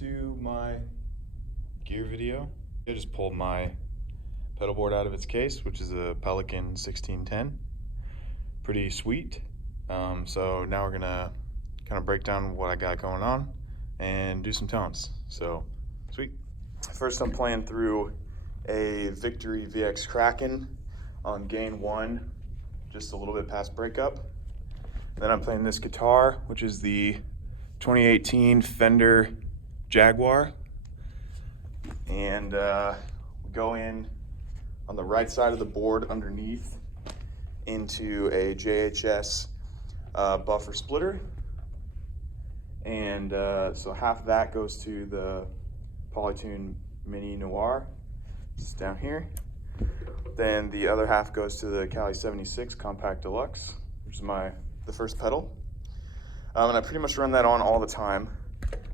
to my gear video. I just pulled my pedal board out of its case, which is a Pelican 1610. Pretty sweet. So now we're gonna kind of break down what I got going on and do some tones. So sweet. First, I'm playing through a Victory VX Kraken on gain 1, just a little bit past breakup. Then I'm playing this guitar, which is the 2018 Fender Jaguar. And go in on the right side of the board underneath into a JHS Buffer splitter. And so half of that goes to the Polytune Mini Noir, it's down here. Then the other half goes to the Cali 76 Compact Deluxe, which is the first pedal. And I pretty much run that on all the time,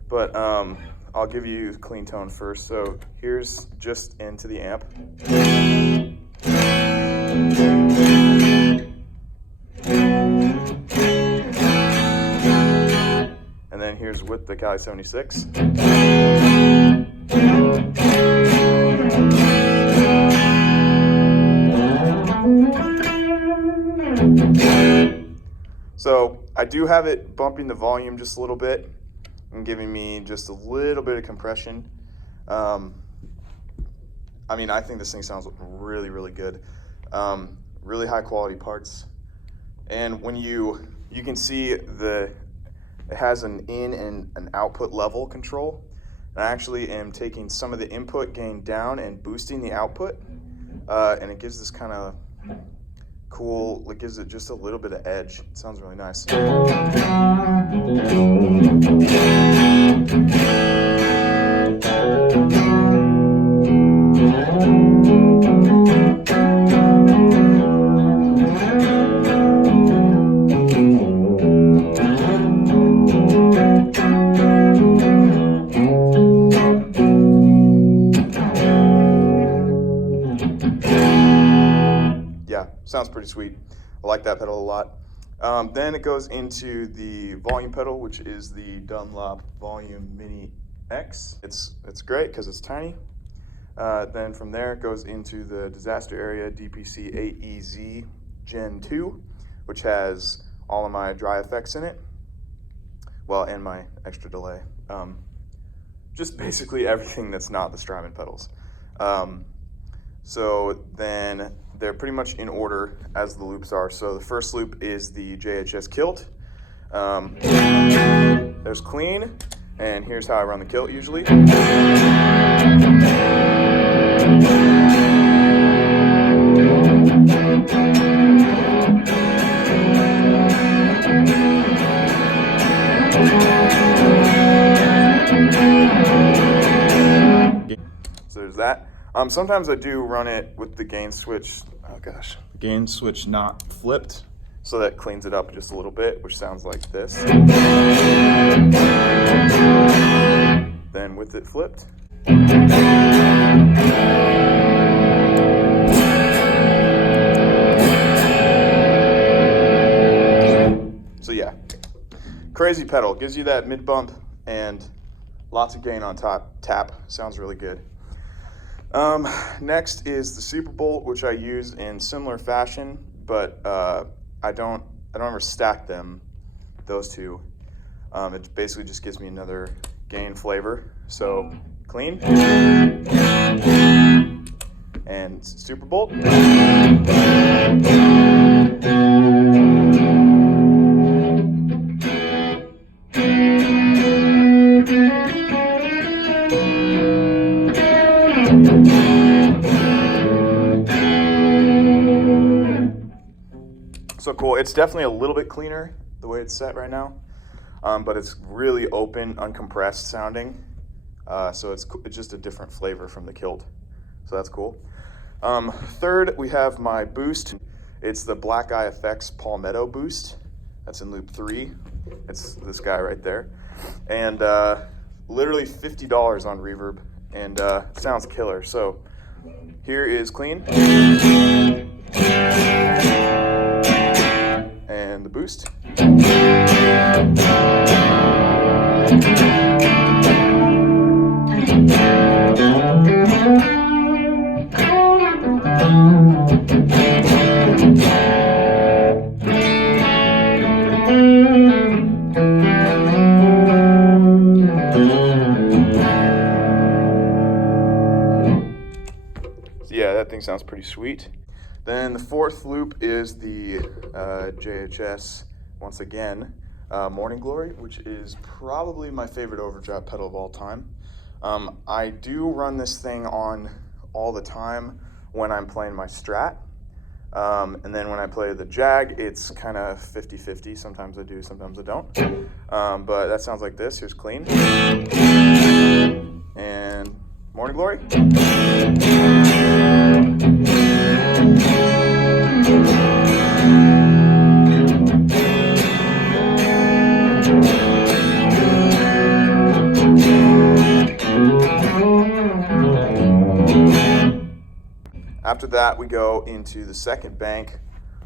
but I'll give you clean tone first. So here's just into the amp. And then here's with the Cali 76. So I do have it bumping the volume just a little bit and giving me just a little bit of compression. I mean, I think this thing sounds really, really good. Really high quality parts. And when you can see it has an in and an output level control. And I actually am taking some of the input gain down and boosting the output. And it gives this kind of cool, it gives it just a little bit of edge. It sounds really nice. Sounds pretty sweet. I like that pedal a lot. Then it goes into the volume pedal, which is the Dunlop Volume Mini X. It's great because it's tiny. Then from there it goes into the Disaster Area DPC 8EZ Gen 2, which has all of my dry effects in it. Well, and my extra delay. Just basically everything that's not the Strymon pedals. So then they're pretty much in order as the loops are. So the first loop is the JHS Kilt. There's clean, and here's how I run the Kilt usually. So there's that. Sometimes I do run it with the gain switch, gain switch not flipped, so that cleans it up just a little bit, which sounds like this. Then with it flipped. So yeah, crazy pedal, gives you that mid bump and lots of gain on top, tap, sounds really good. Next is the Superbolt, which I use in similar fashion, but I don't ever stack them, those two. It basically just gives me another gain flavor. So clean and Superbolt. So cool. It's definitely a little bit cleaner the way it's set right now, but it's really open, uncompressed sounding. So it's just a different flavor from the Kilt. So that's cool. Third, we have my boost. It's the Blackeye Effects Palmetto boost. That's in loop 3. It's this guy right there. And literally $50 on Reverb, and sounds killer. So here is clean. And the boost. That thing sounds pretty sweet. Then the fourth loop is the JHS, once again, Morning Glory, which is probably my favorite overdrive pedal of all time. I do run this thing on all the time when I'm playing my Strat. And then when I play the Jag, it's kind of 50-50. Sometimes I do, sometimes I don't. But that sounds like this. Here's clean. And Morning Glory. After that, we go into the second bank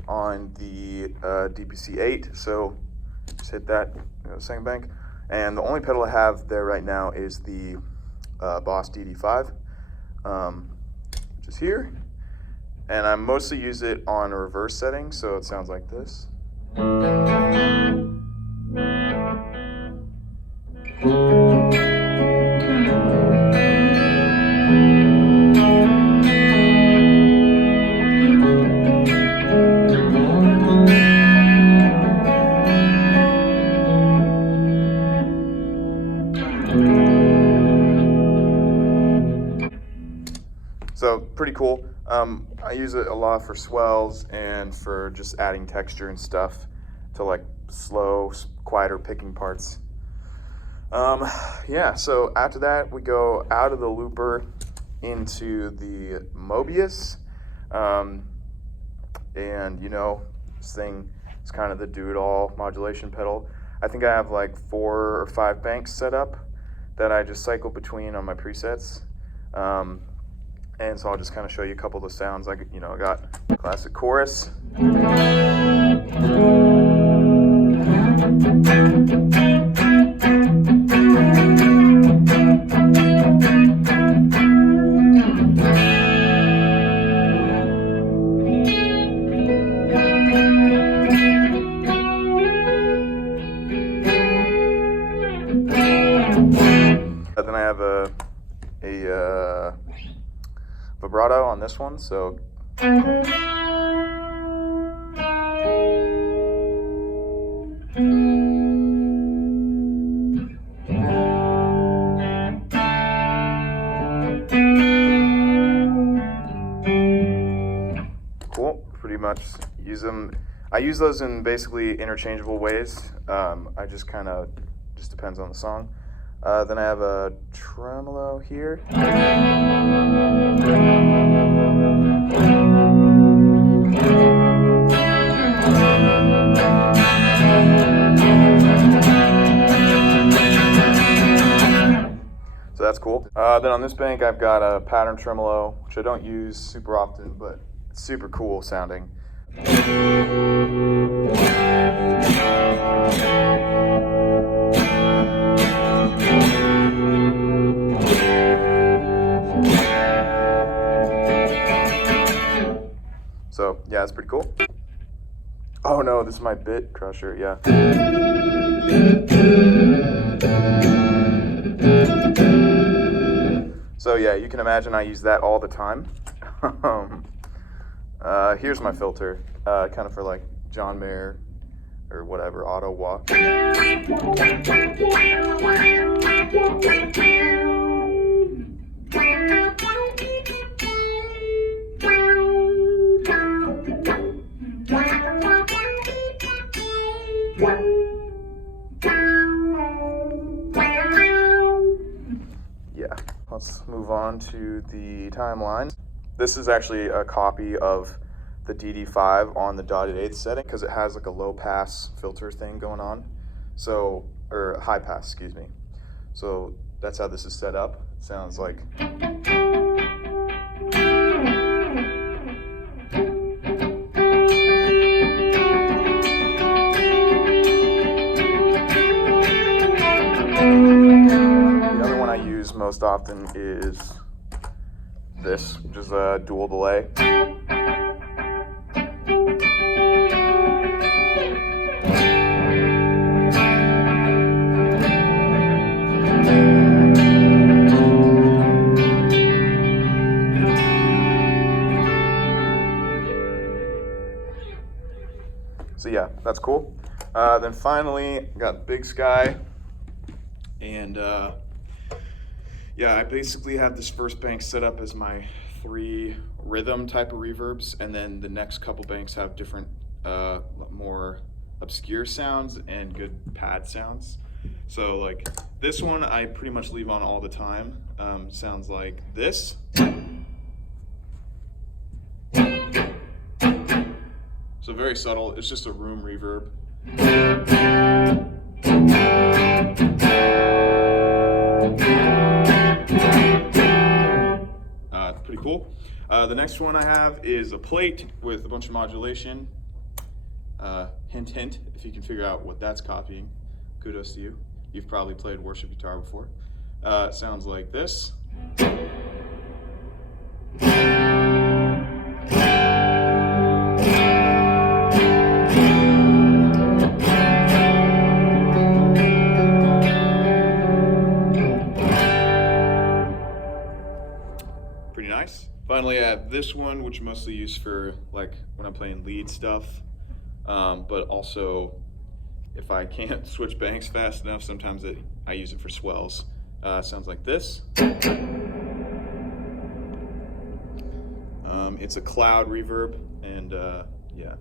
on the DPC8. So just hit that second bank. And the only pedal I have there right now is the Boss DD5, which is here. And I mostly use it on a reverse setting, so it sounds like this. So pretty cool. I use it a lot for swells and for just adding texture and stuff to like slow, quieter picking parts. Yeah, so after that we go out of the looper into the Mobius. And you know, this thing is kind of the do-it-all modulation pedal. I think I have like 4 or 5 banks set up that I just cycle between on my presets. And so I'll just kind of show you a couple of the sounds. I got classic chorus. Then I have a vibrato on this one, so cool. Pretty much use them. I use those in basically interchangeable ways. I just depends on the song. Then I have a tremolo here. So that's cool. Then on this bank I've got a pattern tremolo, which I don't use super often, but it's super cool sounding. So yeah, it's pretty cool. Oh no, this is my bit crusher, yeah. So yeah, you can imagine I use that all the time. Here's my filter, kind of for like John Mayer or whatever, auto wah. Yeah, let's move on to the Timeline. This is actually a copy of the DD5 on the dotted eighth setting because it has like a low pass filter thing going on. So, or high pass, excuse me. So that's how this is set up. It sounds like. Most often is this, which is a dual delay. that's cool. Then finally, got Big Sky, and yeah, I basically have this first bank set up as my 3 rhythm type of reverbs, and then the next couple banks have different, more obscure sounds and good pad sounds. So like this one, I pretty much leave on all the time. Sounds like this. So very subtle, it's just a room reverb. Pretty cool. The next one I have is a plate with a bunch of modulation. Hint, hint, if you can figure out what that's copying, kudos to you. You've probably played worship guitar before. It sounds like this. Pretty nice. Finally, I have this one, which mostly used for like when I'm playing lead stuff, but also if I can't switch banks fast enough, sometimes I use it for swells. Sounds like this. It's a cloud reverb, and yeah.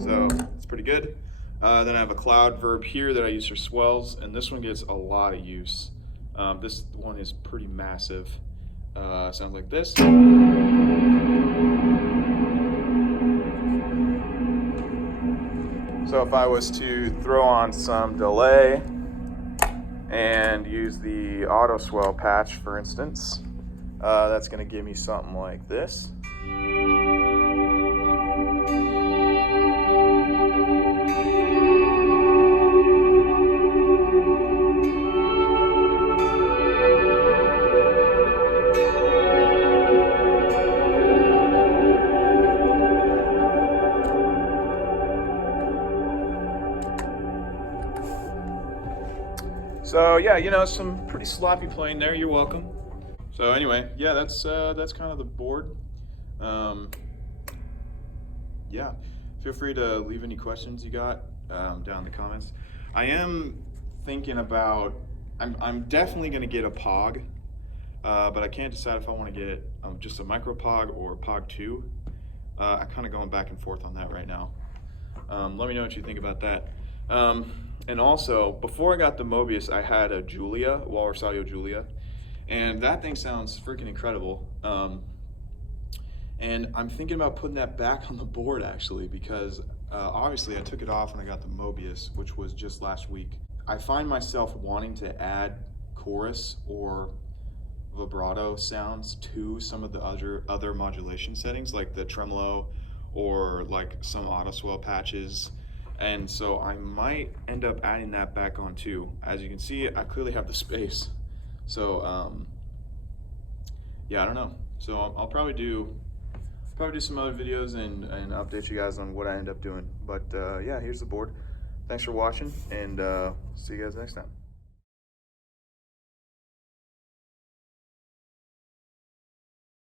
So it's pretty good. Then I have a cloud verb here that I use for swells, and this one gets a lot of use. This one is pretty massive. Sounds like this. So if I was to throw on some delay and use the auto swell patch, for instance, that's going to give me something like this. So yeah, you know, some pretty sloppy playing there. You're welcome. So anyway, yeah, that's kind of the board. Yeah, feel free to leave any questions you got down in the comments. I am thinking about, I'm definitely going to get a Pog, but I can't decide if I want to get just a micro Pog or Pog 2. I'm kind of going back and forth on that right now. Let me know what you think about that. And also, before I got the Mobius, I had a Julia, Walrus Audio Julia, and that thing sounds freaking incredible. And I'm thinking about putting that back on the board actually, because obviously I took it off when I got the Mobius, which was just last week. I find myself wanting to add chorus or vibrato sounds to some of the other modulation settings, like the tremolo or like some auto swell patches. And so I might end up adding that back on too. As you can see, I clearly have the space. So yeah, I don't know. So I'll probably do some other videos and update you guys on what I end up doing. But yeah, here's the board. Thanks for watching, and see you guys next time.